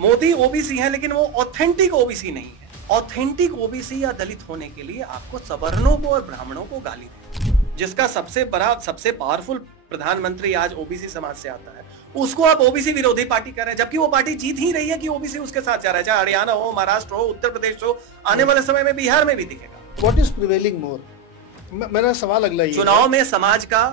Modi OBC है लेकिन वो ऑथेंटिक ओबीसी नहीं है। ऑथेंटिक ओबीसी या दलित होने के लिए आपको सवर्णों को और ब्राह्मणों को गाली दे, जिसका सबसे बड़ा सबसे पावरफुल प्रधानमंत्री आज ओबीसी समाज से आता है, उसको आप ओबीसी विरोधी पार्टी कर रहे हैं, जबकि वो पार्टी जीत ही रही है कि ओबीसी उसके साथ जा रहा है, चाहे हरियाणा हो, महाराष्ट्र हो, उत्तर प्रदेश हो, आने वाले समय में बिहार में भी दिखेगा। व्हाट इज प्रिवेलिंग मोर? मेरा सवाल अगला ये चुनाव में समाज का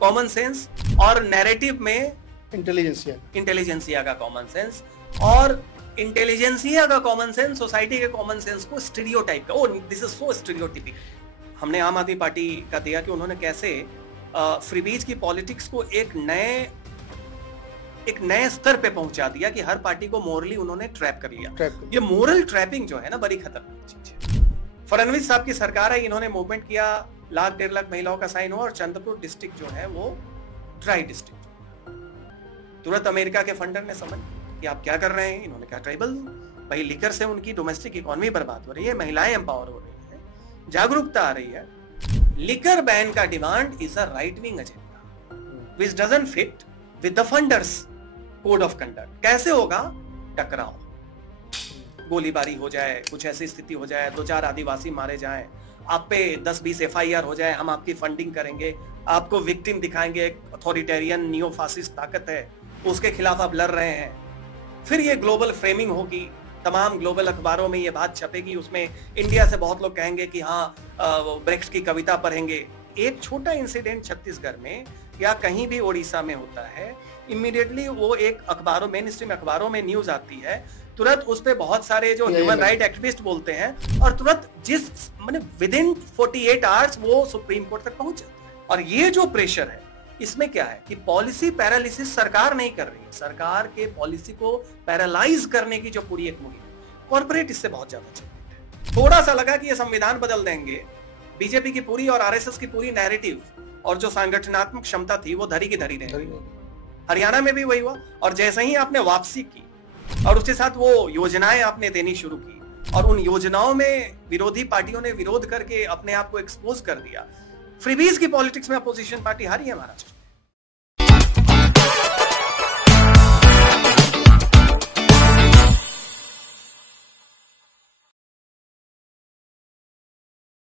कॉमन सेंस और नैरेटिव में इंटेलिजेंसिया का कॉमन सेंस, और इंटेलिजेंसिया का कॉमन सेंस सोसाइटी के कॉमन सेंस को स्टीरियोटाइप का, दिस इज सो स्टीरियोटिपिक। हमने आम आदमी पार्टी का दिया कि उन्होंने कैसे फ्रीबीज की पॉलिटिक्स को एक नए स्तर पे पहुंचा दिया कि हर पार्टी को मोरली उन्होंने ट्रैप कर लिया। ये मोरल ट्रैपिंग जो है ना, बड़ी खतरनाक चीज है। फडणवीस साहब की सरकार है, इन्होंने मूवमेंट किया, 1,00,000 1,50,000 महिलाओं का साइन हुआ और चंद्रपुर डिस्ट्रिक्ट जो है वो ड्राई डिस्ट्रिक्ट। तुरंत अमेरिका के फंडर ने समझ कि आप क्या कर रहे हैं, इन्होंने कहा ट्राइबल भाई, लिकर से उनकी डोमेस्टिक इकोनॉमी बर्बाद हो रही है, महिलाएं एम्पावर हो रही है, जागरूकता आ रही है। लिकर बैन का demand is a right wing agenda which doesn't fit with the funders code of conduct. कैसे होगा? टकराव, गोलीबारी हो जाए, कुछ ऐसी स्थिति हो जाए, 2-4 आदिवासी मारे जाएं, आप पे 10-20 FIR हो जाए, हम आपकी फंडिंग करेंगे, आपको विक्टिम दिखाएंगे, एक अथॉरिटेरियन नियो फासिस्ट ताकत है, उसके खिलाफ आप लड़ रहे हैं। फिर ये ग्लोबल फ्रेमिंग होगी, तमाम ग्लोबल अखबारों में ये बात छपेगी, उसमें इंडिया से बहुत लोग कहेंगे कि हाँ ब्रेक्ट की कविता पढ़ेंगे। एक छोटा इंसिडेंट छत्तीसगढ़ में या कहीं भी ओडिशा में होता है, इमीडिएटली वो एक अखबारों, मेन स्ट्रीम अखबारों में न्यूज आती है, तुरंत उस पे बहुत सारे जो ह्यूमन राइट एक्टिविस्ट बोलते हैं और तुरंत विदिन 48 आवर्स वो सुप्रीम कोर्ट तक पहुंच जाते हैं। और ये जो प्रेशर है, इसमें क्या है कि पॉलिसी पैरालिसिस सरकार नहीं कर रही है, सरकार के पॉलिसी को पैरालाइज करने की जो पूरी एक मुहिम, कॉर्पोरेट इससे बहुत ज्यादा चिंतित है। थोड़ा सा लगा कि ये संविधान बदल देंगे, बीजेपी की पूरी और आरएसएस की पूरी नैरेटिव और जो संगठनात्मक क्षमता थी वो धरी की धरी रहेगी। हरियाणा में भी वही हुआ, और जैसे ही आपने वापसी की और उसके साथ वो योजनाएं आपने देनी शुरू की और उन योजनाओं में विरोधी पार्टियों ने विरोध करके अपने आप को एक्सपोज कर दिया, फ्रीबीज की पॉलिटिक्स में अपोजिशन पार्टी हारी है महाराष्ट्र।